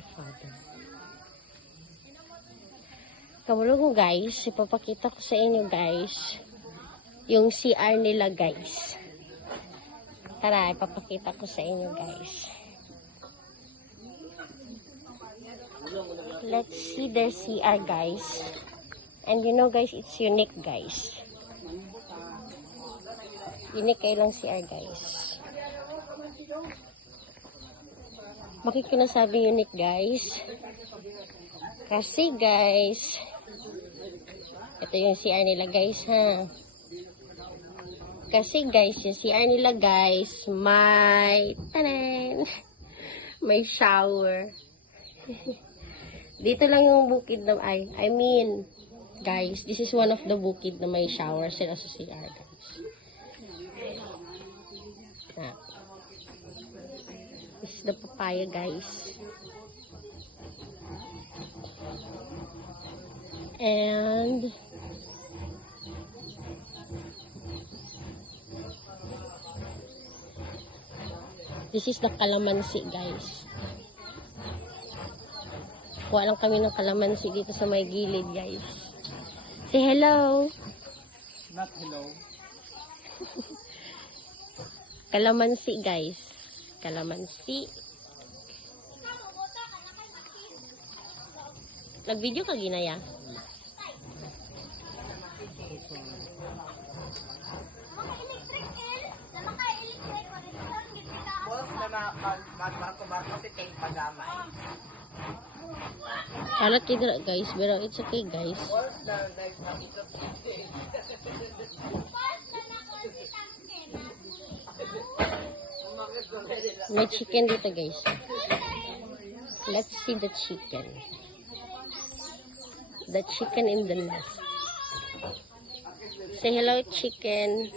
my father. Kamulong guys, ipapakita ko sa inyo guys, yung CR nila guys. Tara, ipapakita ko sa inyo guys. Let's see their CR guys. And you know guys, it's unique guys. Unique kayo lang CR guys. Bakit ko nasabi unique guys? Kasi guys, ito yung CR nila guys ha. Kasi guys, yung CR nila guys, may tanan, may shower. Dito lang yung bukid na I mean, guys, this is one of the bukid na may shower sila sa CR guys. Ah. This is the papaya guys. And this is the calamansi guys. Kuha lang kami ng calamansi dito sa may gilid guys. Say hello. Not hello. Calamansi guys. Calamansi. Nag-video ka ginaya? Alat kita guys, pero it's okay guys. May chicken dito guys. Let's see the chicken. The chicken in the nest. Say hello chicken.